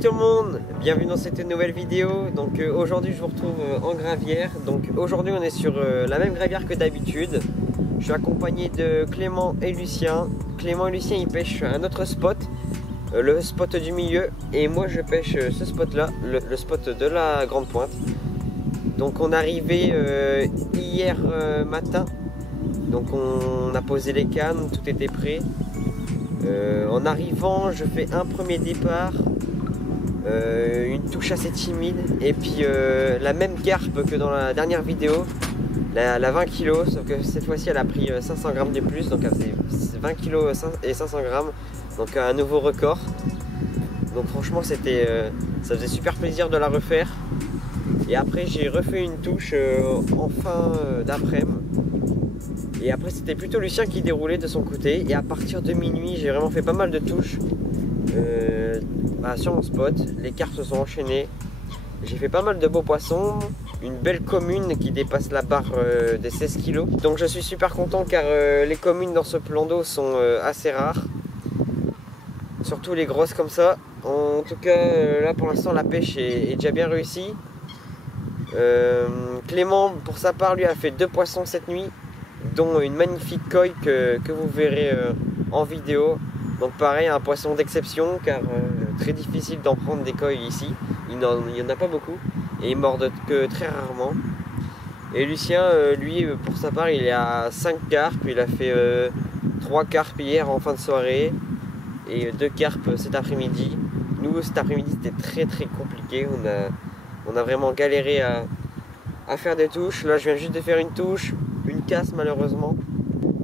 tout le monde, bienvenue dans cette nouvelle vidéo. Donc aujourd'hui je vous retrouve en gravière. Donc aujourd'hui on est sur la même gravière que d'habitude. Je suis accompagné de Clément et Lucien. Clément et Lucien ils pêchent un autre spot, le spot du milieu, et moi je pêche ce spot là, le spot de la grande pointe. Donc on est arrivé hier matin. Donc on a posé les cannes, tout était prêt. En arrivant, je fais un premier départ, une touche assez timide, et puis la même carpe que dans la dernière vidéo, la 20 kg, sauf que cette fois-ci elle a pris 500 grammes de plus, donc elle faisait 20 kg et 500 grammes, donc un nouveau record. Donc franchement ça faisait super plaisir de la refaire. Et après j'ai refait une touche en fin d'après-midi. Et après c'était plutôt Lucien qui déroulait de son côté. Et à partir de minuit j'ai vraiment fait pas mal de touches sur mon spot. Les carpes se sont enchaînées. J'ai fait pas mal de beaux poissons. Une belle commune qui dépasse la barre des 16 kg. Donc je suis super content car les communes dans ce plan d'eau sont assez rares. Surtout les grosses comme ça. En tout cas là pour l'instant la pêche est déjà bien réussie. Clément pour sa part lui a fait 2 poissons cette nuit, dont une magnifique koi que vous verrez en vidéo. Donc pareil, un poisson d'exception car très difficile d'en prendre des koi ici, il n'y en a pas beaucoup et ils mordent que très rarement. Et Lucien lui pour sa part il est à 5 carpes, il a fait 3 carpes hier en fin de soirée et 2 carpes cet après-midi. Nous cet après-midi c'était très compliqué, on a vraiment galéré à faire des touches. Là je viens juste de faire une touche, une casse malheureusement.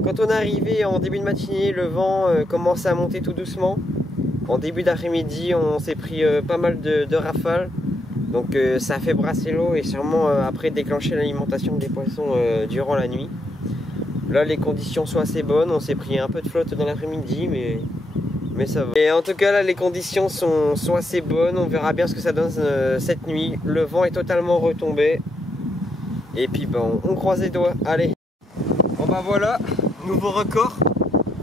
Quand on est arrivé en début de matinée, le vent commençait à monter tout doucement. En début d'après-midi on s'est pris pas mal de rafales. Donc ça a fait brasser l'eau et sûrement après déclencher l'alimentation des poissons durant la nuit. Là les conditions sont assez bonnes, on s'est pris un peu de flotte dans l'après-midi mais ça va. Et en tout cas là les conditions sont assez bonnes, on verra bien ce que ça donne cette nuit. Le vent est totalement retombé. Et puis bon, on croise les doigts, allez. Bon bah voilà, nouveau record.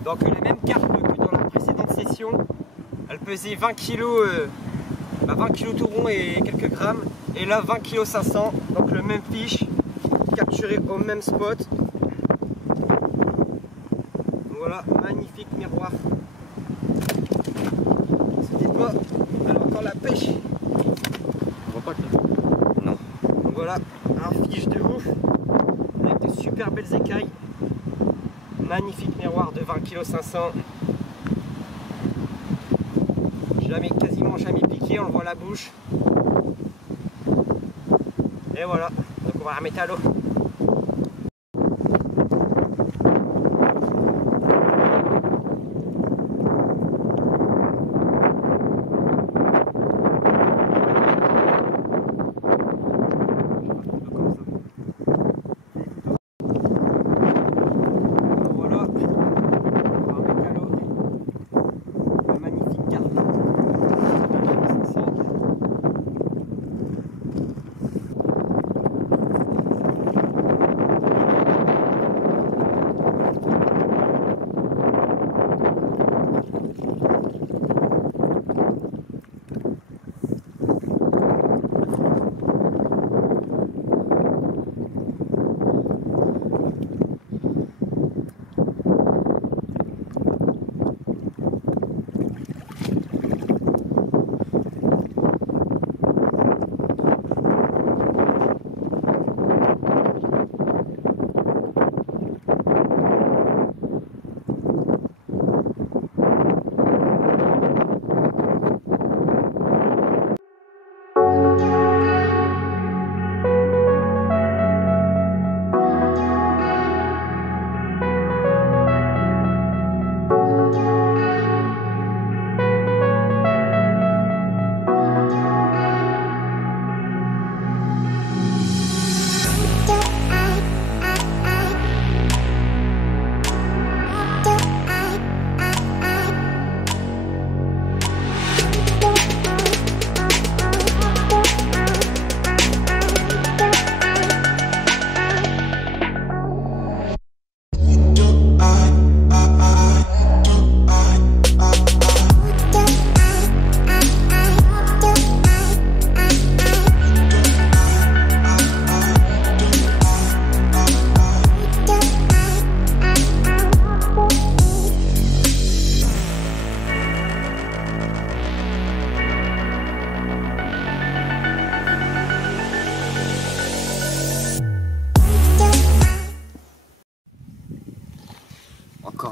Donc les mêmes carpes que dans la précédente session. Elle pesait 20 kg, 20 kg tout rond et quelques grammes. Et là 20 kg 500, donc le même fiche, capturé au même spot. Voilà, magnifique miroir. C'était pas, elle a encore la pêche. On voit pas que... Non. Donc voilà, un fiche de ouf, avec de super belles écailles. Magnifique miroir de 20 kg 500. Quasiment jamais piqué, on le voit à la bouche. Et voilà, donc on va la remettre à l'eau.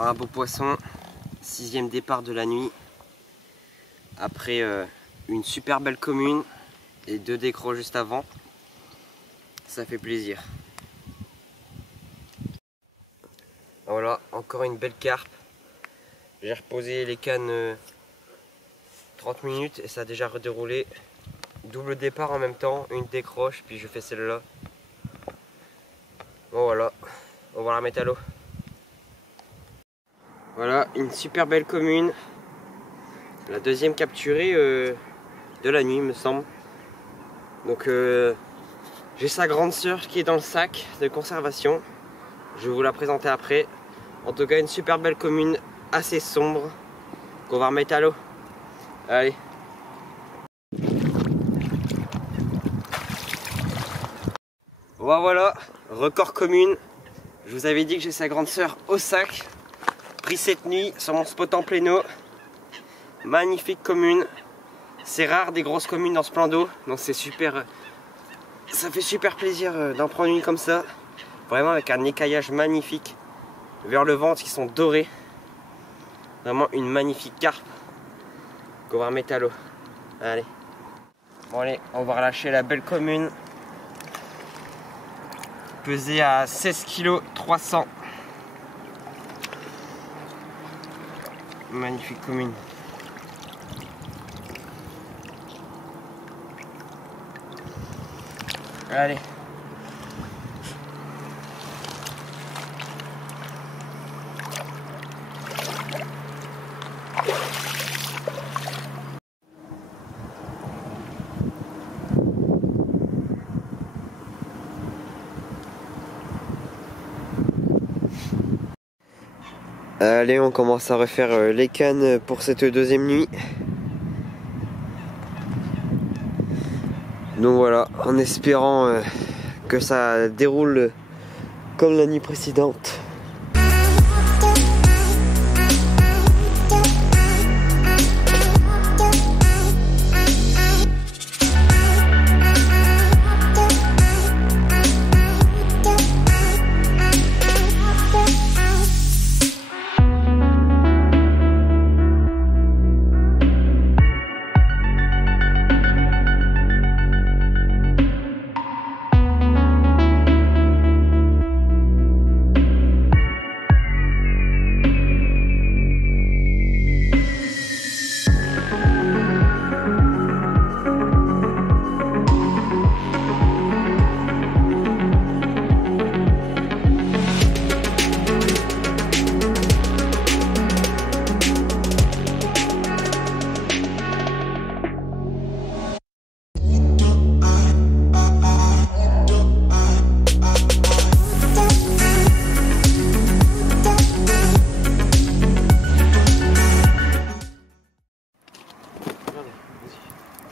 Alors un beau poisson, 6e départ de la nuit. Après une super belle commune et 2 décrocs juste avant. Ça fait plaisir. Voilà, encore une belle carpe. J'ai reposé les cannes 30 minutes et ça a déjà redéroulé. Double départ en même temps, une décroche, puis je fais celle-là. Bon voilà, on va la mettre à l'eau. Voilà, une super belle commune. La deuxième capturée de la nuit, me semble. Donc j'ai sa grande sœur qui est dans le sac de conservation. Je vais vous la présenter après. En tout cas, une super belle commune assez sombre qu'on va remettre à l'eau. Allez. Voilà, record commune. Je vous avais dit que j'ai sa grande sœur au sac. Pris cette nuit sur mon spot en pléno. Magnifique commune. C'est rare des grosses communes dans ce plan d'eau. Donc c'est super. Ça fait super plaisir d'en prendre une comme ça. Vraiment avec un écaillage magnifique. Vers le ventre qui sont dorés. Vraiment une magnifique carpe qu'on va remettre à l'eau. Allez. Bon allez, on va relâcher la belle commune. Pesée à 16 kg 300. Magnifique commune. Allez. Allez, on commence à refaire les cannes pour cette deuxième nuit. Donc voilà, en espérant que ça déroule comme la nuit précédente.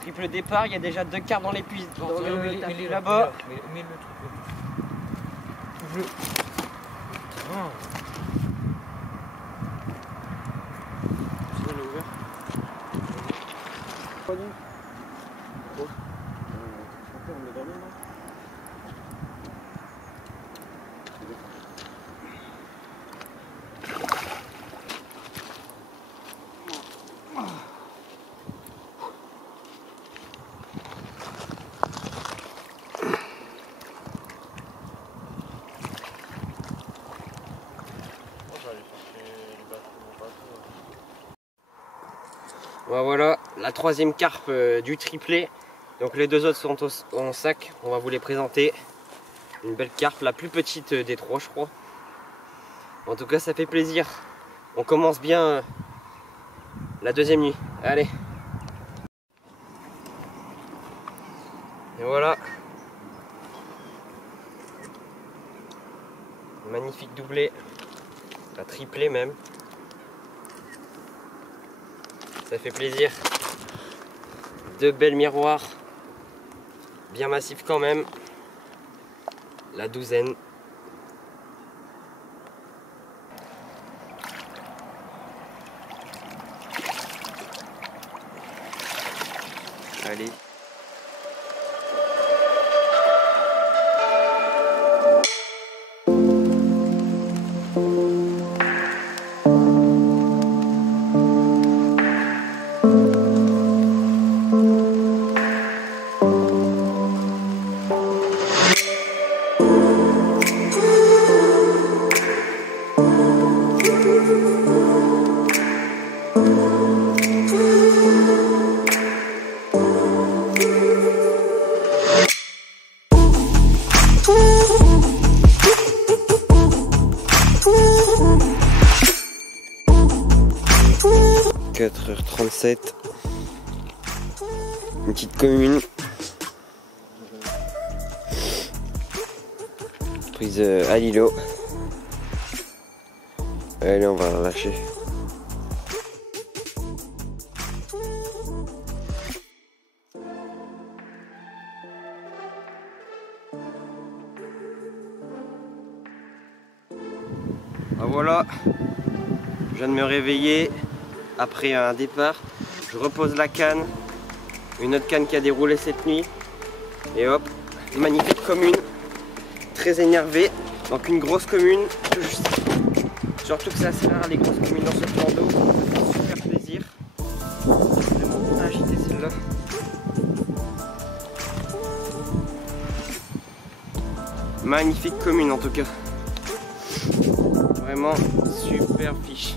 Triple départ, il y a déjà 2 quarts dans l'épuise. Là-bas. Mets le truc. C'est bon, ouvert. Quoi donc? Quoi? On est dans l'eau là. Voilà, la troisième carpe du triplé. Donc les deux autres sont en sac. On va vous les présenter. Une belle carpe, la plus petite des trois, je crois. En tout cas, ça fait plaisir. On commence bien la deuxième nuit. Allez. Et voilà. Magnifique doublé. La triplé même. Ça fait plaisir. 2 belles miroirs. Bien massifs quand même. La douzaine. Allez. 24h37. Une petite commune. Prise à l'îlot. Allez, on va la lâcher. Ah, voilà, je viens de me réveiller après un départ. Je repose la canne, une autre canne qui a déroulé cette nuit. Et hop, magnifique commune, très énervé. Donc une grosse commune, tout juste. Surtout que c'est assez rare les grosses communes dans ce plan d'eau. Ça fait super plaisir. Vraiment bien agité celle-là. Magnifique commune en tout cas. Vraiment super fiche.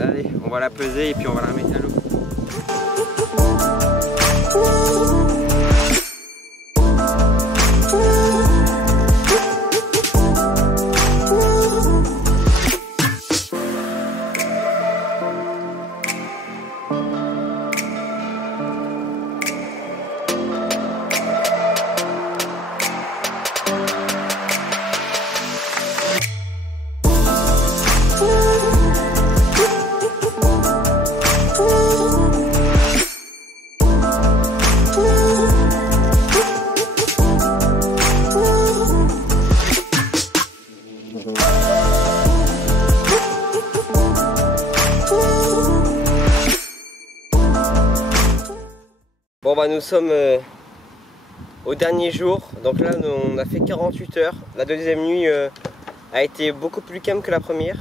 Allez, on va la peser et puis on va la remettre à l'eau. Bon bah nous sommes au dernier jour, donc là on a fait 48 heures. La deuxième nuit a été beaucoup plus calme que la première.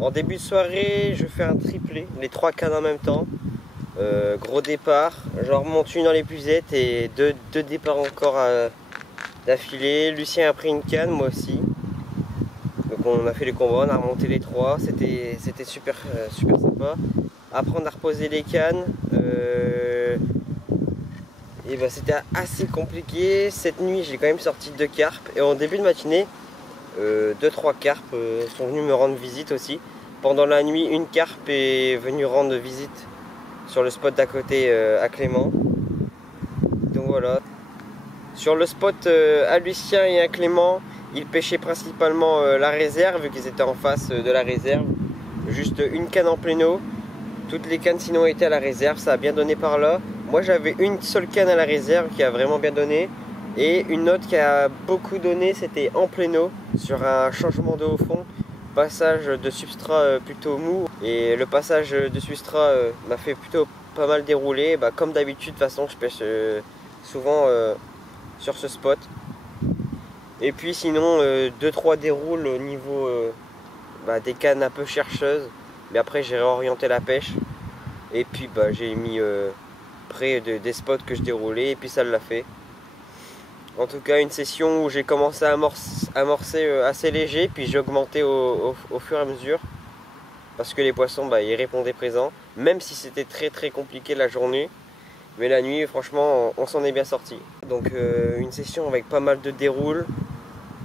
En début de soirée je fais un triplé, les 3 cannes en même temps. Gros départ, j'en remonte une dans l'épuisette et deux départs encore d'affilée. Lucien a pris une canne, moi aussi. Donc on a fait les combats, on a remonté les 3, c'était super sympa. Après on a reposé les cannes. Et bah, c'était assez compliqué. Cette nuit j'ai quand même sorti 2 carpes et en début de matinée 2-3 carpes sont venus me rendre visite aussi. Pendant la nuit une carpe est venue rendre visite sur le spot d'à côté à Clément. Donc voilà. Sur le spot à Lucien et à Clément, ils pêchaient principalement la réserve vu qu'ils étaient en face de la réserve. Juste une canne en plein eau. Toutes les cannes sinon étaient à la réserve, ça a bien donné par là. Moi j'avais une seule canne à la réserve qui a vraiment bien donné. Et une autre qui a beaucoup donné, c'était en plein eau, sur un changement d'eau au fond. Passage de substrat plutôt mou. Et le passage de substrat m'a fait plutôt pas mal dérouler. Bah, comme d'habitude, de toute façon je pêche souvent sur ce spot. Et puis sinon 2-3 déroules au niveau des cannes un peu chercheuses. Mais après j'ai réorienté la pêche. Et puis bah, j'ai mis près des spots que je déroulais et puis ça l'a fait. En tout cas une session où j'ai commencé à amorcer assez léger, puis j'ai augmenté au fur et à mesure. Parce que les poissons bah, ils répondaient présents. Même si c'était très compliqué la journée. Mais la nuit franchement on s'en est bien sorti. Donc une session avec pas mal de déroules.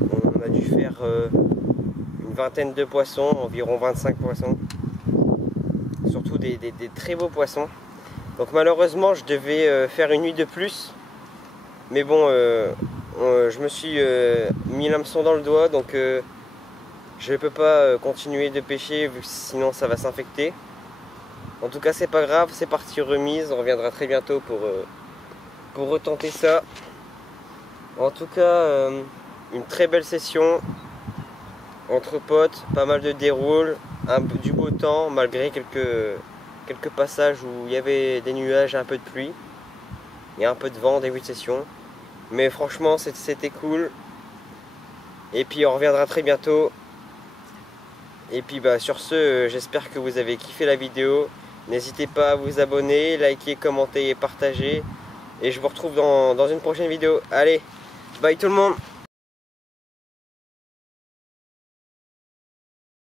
On a dû faire une vingtaine de poissons, environ 25 poissons. Surtout des très beaux poissons. Donc malheureusement je devais faire une nuit de plus. Mais bon je me suis mis l'hameçon dans le doigt, donc je ne peux pas continuer de pêcher vu que sinon ça va s'infecter. En tout cas c'est pas grave, c'est parti remise, on reviendra très bientôt pour retenter ça. En tout cas une très belle session entre potes, pas mal de déroules, du beau temps malgré quelques passages où il y avait des nuages et un peu de pluie et un peu de vent en début de session. Mais franchement c'était cool. Et puis on reviendra très bientôt. Et puis bah, sur ce j'espère que vous avez kiffé la vidéo. N'hésitez pas à vous abonner, liker, commenter et partager. Et je vous retrouve dans une prochaine vidéo. Allez, bye tout le monde.